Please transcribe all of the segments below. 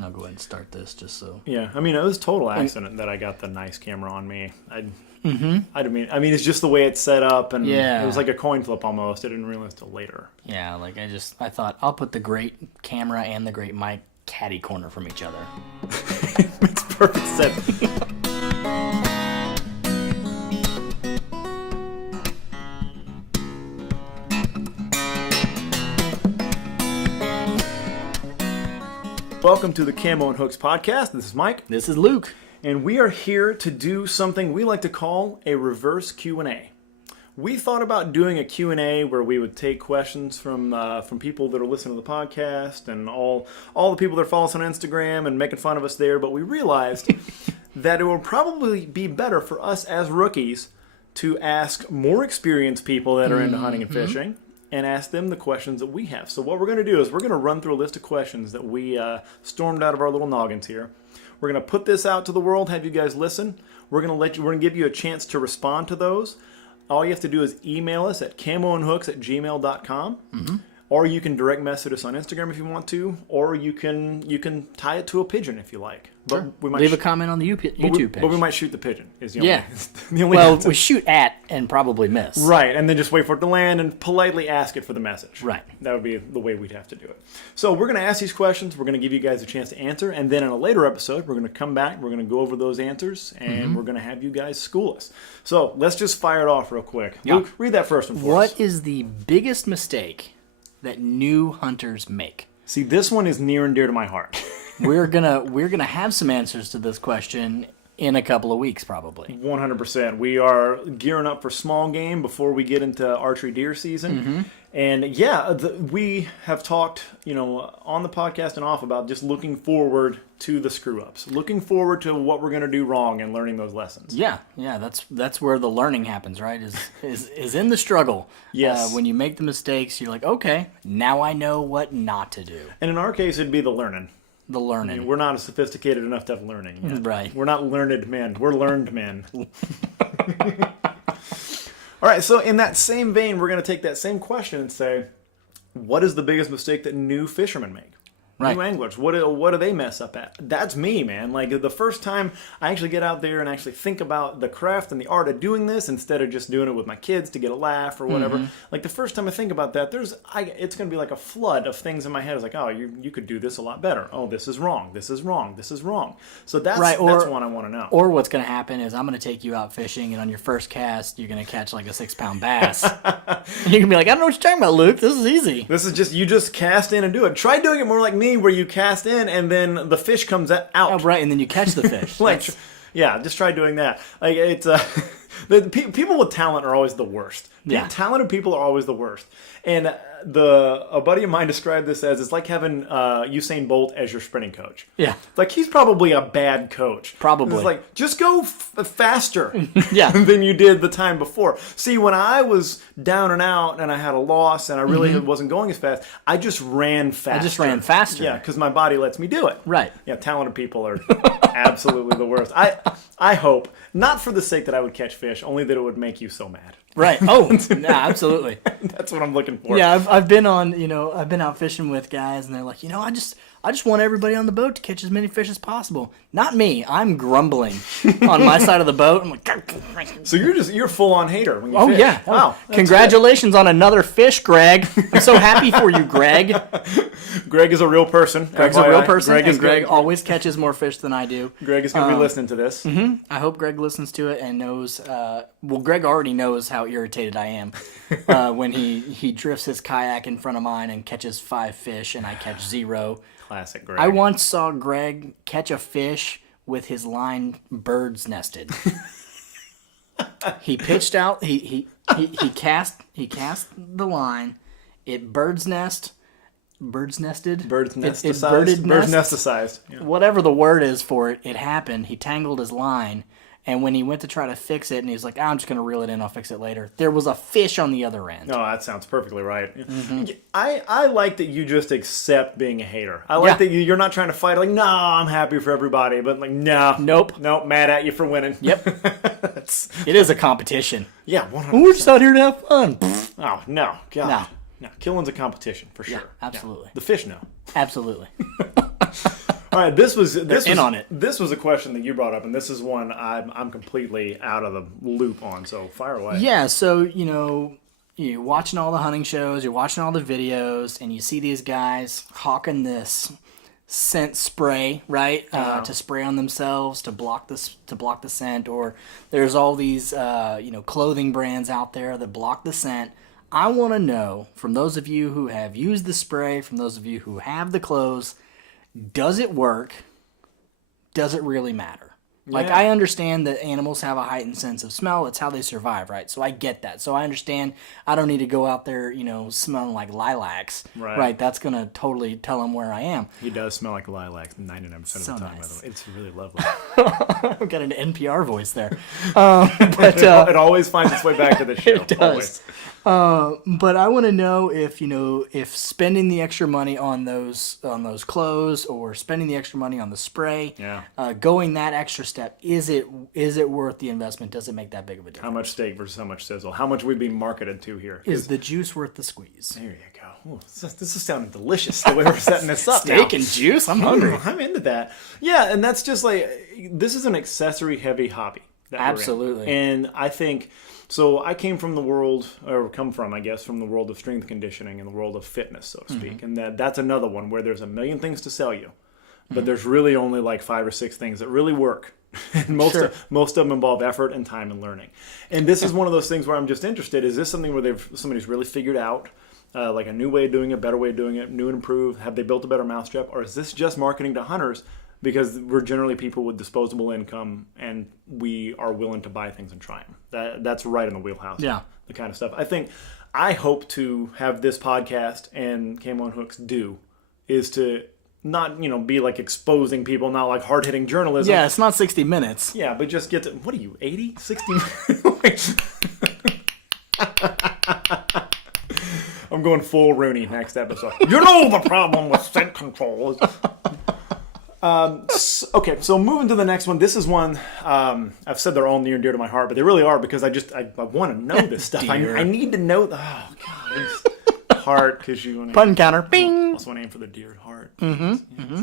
I'll go ahead and start this just so. Yeah, I mean, it was a total accident that I got the nice camera on me. I mean, it's just the way it's set up, and it was like a coin flip almost. I didn't realize till later. Yeah, like I thought I'll put the great camera and the great mic catty corner from each other. Makes perfect sense. Welcome to the Camo and Hooks podcast. This is Mike. This is Luke. And we are here to do something we like to call a reverse Q&A. We thought about doing a Q&A where we would take questions from people that are listening to the podcast and all the people that follow us on Instagram and making fun of us there, but we realized that it would probably be better for us as rookies to ask more experienced people that are into hunting and fishing and ask them the questions that we have. So what we're going to do is we're going to run through a list of questions that we stormed out of our little noggins here. We're going to put this out to the world, have you guys listen. We're going to give you a chance to respond to those. All you have to do is email us at camoandhooks@gmail.com. Or you can direct message us on Instagram if you want to, or you can tie it to a pigeon if you like. But Sure. we might Leave a comment on the YouTube page. But we might shoot the pigeon. Is the only Well, answer. we shoot at and probably miss. Right, and then just wait for it to land and politely ask it for the message. Right. That would be the way we'd have to do it. So we're going to ask these questions. We're going to give you guys a chance to answer. And then in a later episode, we're going to come back. We're going to go over those answers. And we're going to have you guys school us. So let's just fire it off real quick. Yeah. Luke, read that first one for us. What is the biggest mistake that new hunters make? See, this one is near and dear to my heart. We're gonna have some answers to this question in a couple of weeks, probably. 100%. We are gearing up for small game before we get into archery deer season. And yeah, we have talked, on the podcast and off about just looking forward to the screw-ups, looking forward to what we're going to do wrong and learning those lessons. Yeah, that's where the learning happens, right? Is in the struggle. Yes. When you make the mistakes, you're like, okay, now I know what not to do. And in our case, it'd be the learning. The learning. We're not sophisticated enough to have learning yet. Right. We're not learned men. We're learned men. All right, so in that same vein, we're going to take that same question and say, what is the biggest mistake that new fishermen make? Right. New anglers, what do they mess up at? That's me, man. Like the first time I actually get out there and actually think about the craft and the art of doing this instead of just doing it with my kids to get a laugh or whatever. Like the first time I think about that, it's going to be like a flood of things in my head. It's like, oh, you could do this a lot better. Oh, this is wrong. This is wrong. This is wrong. So that's what I want to know. Or what's going to happen is I'm going to take you out fishing, and on your first cast, you're going to catch like a 6-pound bass. And you're going to be like, I don't know what you're talking about, Luke. This is easy. This is just, you just cast in and do it. Try doing it more like me, where you cast in and then the fish comes out. Oh, right, and then you catch the fish. Yeah, just try doing that. Like it's people with talent are always the worst. Yeah. Talented people are always the worst. And a buddy of mine described this as, it's like having Usain Bolt as your sprinting coach. Yeah. Like he's probably a bad coach. Probably. It's like, just go faster Yeah. than you did the time before. See, when I was down and out and I had a loss and I really wasn't going as fast, I just ran faster. Yeah, because my body lets me do it. Right. Yeah, talented people are absolutely the worst. I hope, not for the sake that I would catch fish, only that it would make you so mad. Right. Oh, yeah, absolutely. That's what I'm looking for. Yeah, I've been out fishing with guys, and they're like, I just want everybody on the boat to catch as many fish as possible. Not me. I'm grumbling on my side of the boat. I'm like, so you're full on hater when you fish. Yeah. Wow. Congratulations on another fish, Greg. I'm so happy for you, Greg. Greg is a real person. Greg's a real person, and Greg always catches more fish than I do. Greg is going to be listening to this. I hope Greg listens to it and knows. Greg already knows how irritated I am when he drifts his kayak in front of mine and catches 5 fish, and I catch 0. Classic Greg. I once saw Greg catch a fish with his line bird's nested. He pitched out. He cast the line. It bird's nested. Bird's nesticized. Yeah. Whatever the word is for it, it happened. He tangled his line, and when he went to try to fix it, and he's like, I'm just going to reel it in, I'll fix it later. There was a fish on the other end. Oh, that sounds perfectly right. I like that you just accept being a hater. I like that you're not trying to fight. Like, no, I'm happy for everybody. But like, no. Nope, mad at you for winning. Yep. It is a competition. Yeah, 100%. We're just out here to have fun. Oh, no. God. No. No, killing's a competition for sure. Yeah, absolutely. Yeah. The fish know. Absolutely. All right, this was on it. This was a question that you brought up, and this is one I'm completely out of the loop on. So fire away. Yeah, so you're watching all the hunting shows, you're watching all the videos, and you see these guys hawking this scent spray, right? To spray on themselves to block the scent, or there's all these clothing brands out there that block the scent. I want to know, from those of you who have used the spray, from those of you who have the clothes, does it work? Does it really matter? Like, I understand that animals have a heightened sense of smell. It's how they survive, right? So I get that. So I understand I don't need to go out there, smelling like lilacs. Right? That's going to totally tell them where I am. He does smell like lilacs 99% of the time, nice. by the way. It's really lovely. I've got an NPR voice there. It always finds its way back to the show. It does. But I want to know if spending the extra money on those clothes or spending the extra money on the spray, going that extra step, is it worth the investment? Does it make that big of a difference? How much steak versus how much sizzle? How much are we being marketed to here? Is the juice worth the squeeze? There you go. Ooh, this is sounding delicious the way we're setting this up. Steak and juice? I'm hungry. I'm into that. Yeah, and that's just like, this is an accessory heavy hobby. Absolutely. And I think, so I came from the world, or come from, I guess, from the world of strength conditioning and the world of fitness, so to speak. And that's another one where there's a million things to sell you, but there's really only like 5 or 6 things that really work. And most of them involve effort and time and learning. And this is one of those things where I'm just interested. Is this something where somebody's really figured out like a new way of doing it, better way of doing it, new and improved? Have they built a better mousetrap? Or is this just marketing to hunters because we're generally people with disposable income and we are willing to buy things and try them? That's right in the wheelhouse. Yeah. The kind of stuff. I hope to have this podcast and Camo and Hooks is to not, be like exposing people, not like hard-hitting journalism. Yeah, it's not 60 Minutes. Yeah, but just get to, what are you, 80? 60 minutes? I'm going full Rooney next episode. The problem with scent control. Okay, so moving to the next one. This is one, I've said they're all near and dear to my heart, but they really are because I want to know this stuff. I need to know. Oh, God. Heart, because you want to... Pun counter. Bing! Also want to aim for the deer heart. Mm-hmm.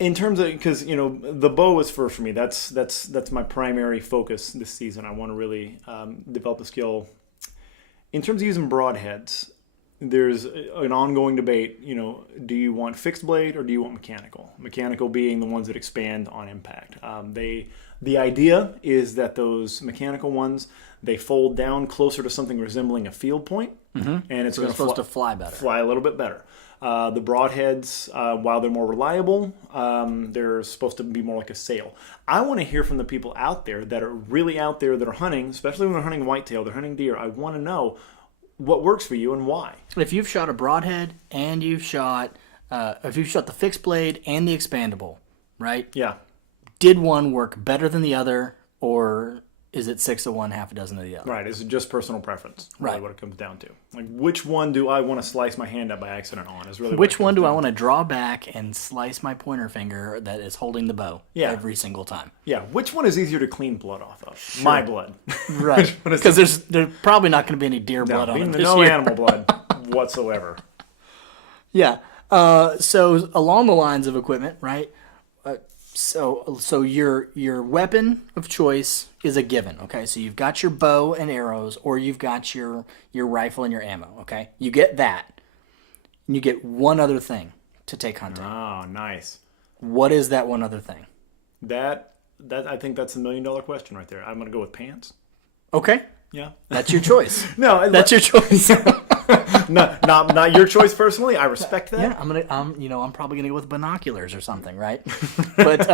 In terms of, because, the bow is first for me. That's my primary focus this season. I want to really develop a skill. In terms of using broadheads, there's an ongoing debate, do you want fixed blade or do you want mechanical? Mechanical being the ones that expand on impact. The idea is that those mechanical ones, they fold down closer to something resembling a field point, and it's going to fly better. Fly a little bit better. The broadheads, while they're more reliable, they're supposed to be more like a sail. I want to hear from the people out there that are really out there that are hunting, especially when they're hunting whitetail, they're hunting deer. I want to know what works for you and why. If you've shot a broadhead and if you've shot the fixed blade and the expandable, right? Yeah. Did one work better than the other, or is it 6 of one, half a dozen of the other? Right. Is it just personal preference? Right. What it comes down to. Like, which one do I want to slice my hand up by accident on? Is really which one do I want to draw back and slice my pointer finger that is holding the bow every single time? Yeah. Which one is easier to clean blood off of? Sure. My blood. Right. Because there's probably not going to be any deer blood on it this no year. Animal blood whatsoever. Yeah. So along the lines of equipment, right? So your weapon of choice is a given, okay? So you've got your bow and arrows, or you've got your rifle and your ammo, okay? You get that. And you get one other thing to take hunting. Oh, nice. What is that one other thing? That I think that's the $1 million question right there. I'm going to go with pants. Okay. Yeah. That's your choice. No, that's your choice. not your choice personally. I respect that. Yeah, I'm probably gonna go with binoculars or something, right? But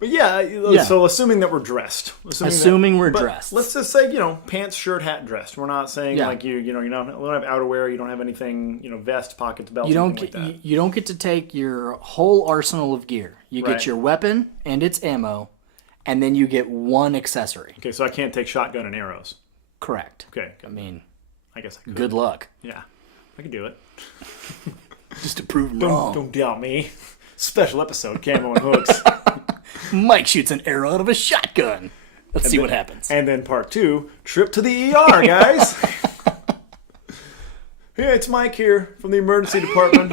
yeah. So assuming that we're dressed, assuming we're dressed, let's just say pants, shirt, hat, dressed. We're not saying like you don't have outerwear, you don't have anything, vest, pockets, belts. You don't get to take your whole arsenal of gear. You get your weapon and its ammo, and then you get one accessory. Okay, so I can't take shotgun and arrows. Correct. Okay. I guess I could. Good luck. Yeah, I can do it. Just to prove them wrong. Don't doubt me. Special episode, Camo and Hooks. Mike shoots an arrow out of a shotgun. Let's see what happens. And then part 2, trip to the ER, guys. Hey, it's Mike here from the emergency department.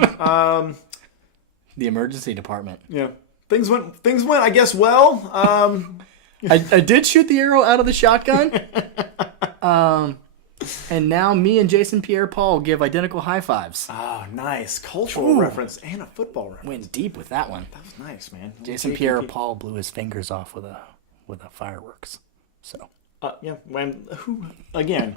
The emergency department. Yeah. Things went, I guess, well. I did shoot the arrow out of the shotgun. And now me and Jason Pierre-Paul give identical high fives. Oh, nice. Cultural reference and a football reference. Went deep with that one. That was nice, man. Jason Pierre-Paul blew his fingers off with a fireworks. So. Yeah. Again,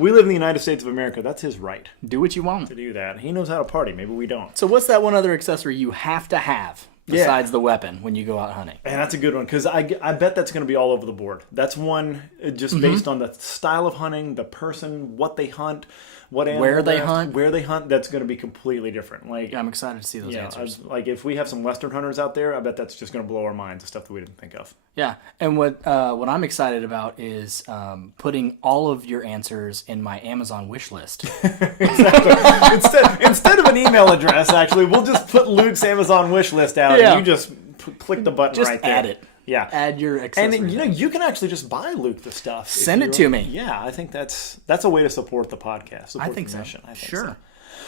we live in the United States of America. That's his right Do what you want. to do that. He knows how to party. Maybe we don't. So what's that one other accessory you have to have besides the weapon when you go out hunting? And that's a good one because I bet that's going to be all over the board. That's one just based on the style of hunting, the person, what they hunt, what animal Where they hunt. That's going to be completely different. Like I'm excited to see those answers. Like if we have some Western hunters out there, I bet that's just going to blow our minds. The stuff that we didn't think of. Yeah, and what I'm excited about is putting all of your answers in my Amazon wish list. Exactly. Instead of an email address, actually, we'll just put Luke's Amazon wish list out, and you just click the button right there. Add it. Yeah. Add your accessories. And you can actually just buy Luke the stuff. Send it to me. Yeah, I think that's a way to support the podcast. Support I think the so. mission. I think Sure. so.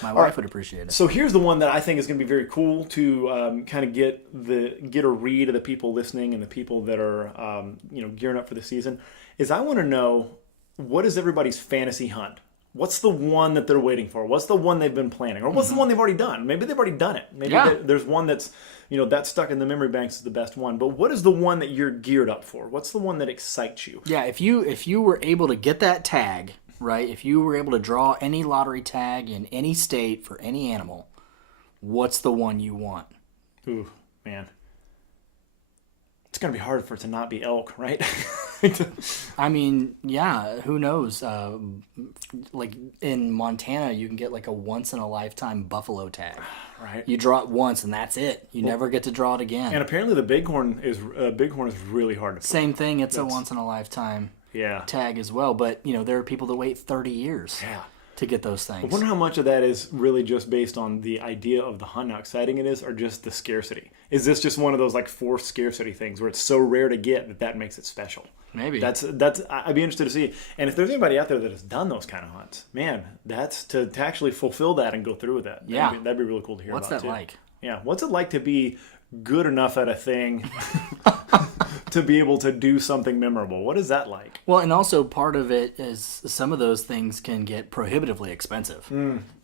My wife would appreciate it. So here's the one that I think is going to be very cool to kind of get a read of the people listening and the people that are gearing up for the season. Is I want to know, what is everybody's fantasy hunt? What's the one that they're waiting for? What's the one they've been planning? Or what's the one they've already done? Maybe they've already done it. Maybe there's one that's that's stuck in the memory banks is the best one. But what is the one that you're geared up for? What's the one that excites you? Yeah, if you were able to get that tag, right? If you were able to draw any lottery tag in any state for any animal, what's the one you want? Ooh, man. It's going to be hard for it to not be elk, right? I mean, yeah, who knows? Like in Montana, you can get like a once-in-a-lifetime buffalo tag. Right. You draw it once, and that's it. You never get to draw it again. And apparently the bighorn is really hard to put. Same thing. It's a once-in-a-lifetime tag as well. But, there are people that wait 30 years to get those things. I wonder how much of that is really just based on the idea of the hunt, how exciting it is, or just the scarcity. Is this just one of those like forced scarcity things where it's so rare to get that makes it special? Maybe. That's. I'd be interested to see. And if there's anybody out there that has done those kind of hunts, man, that's to actually fulfill that and go through with that. Yeah. That'd be really cool to hear What's about that too. like? Yeah. What's it like to be good enough at a thing to be able to do something memorable? What is that like? Well, and also part of it is some of those things can get prohibitively expensive.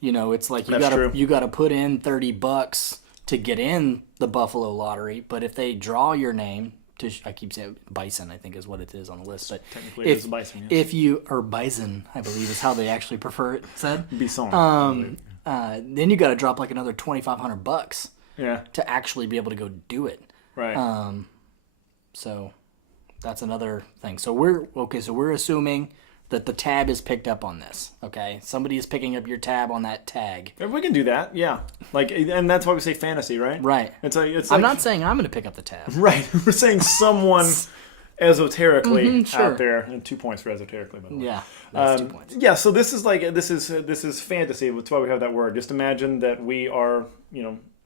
It's like you got to put in $30 to get in the Buffalo lottery, but if they draw your name to, I keep saying bison, I think is what it is on the list, but technically it is bison. Yes. Or bison, I believe is how they actually prefer it said. Bison. Then you got to drop like another $2,500 to actually be able to go do it. Right. So that's another thing. So we're assuming that the tab is picked up on this. Okay, somebody is picking up your tab on that tag. If we can do that, yeah. And that's why we say fantasy, right? Right. I'm not saying I'm going to pick up the tab. Right. We're saying someone esoterically out there, and 2 points for esoterically, by the way. Yeah, that's 2 points. Yeah. So this is fantasy. That's why we have that word. Just imagine that we are,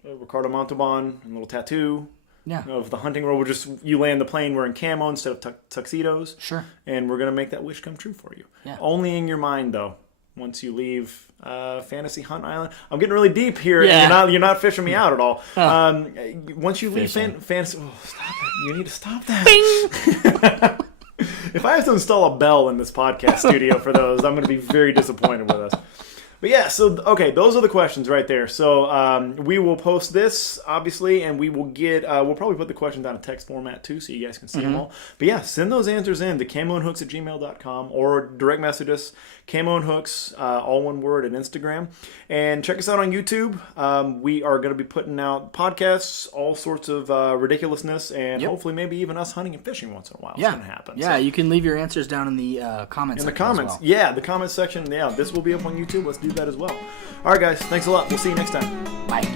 Ricardo Montalban, and a little tattoo. Yeah. Of the hunting world, you land the plane wearing camo instead of tuxedos. Sure. And we're gonna make that wish come true for you. Yeah. Only in your mind, though. Once you leave Fantasy Hunt Island, I'm getting really deep here. Yeah. And you're not fishing me out at all. Once you leave Fantasy, stop it! You need to stop that. Bing! If I have to install a bell in this podcast studio for those, I'm going to be very disappointed with us. But yeah, those are the questions right there. So we will post this, obviously, and we will we'll probably put the questions down in text format too, so you guys can see them all. But yeah, send those answers in to camoandhooks@gmail.com or direct message us, camoandhooks, all one word, at Instagram. And check us out on YouTube. We are going to be putting out podcasts, all sorts of ridiculousness, and hopefully maybe even us hunting and fishing once in a while. Yeah. It's going to happen. Yeah, you can leave your answers down in the comments section. In the comments. As well. Yeah, the comments section. Yeah, this will be up on YouTube. Let's do that as well. All right, guys. Thanks a lot. We'll see you next time. Bye.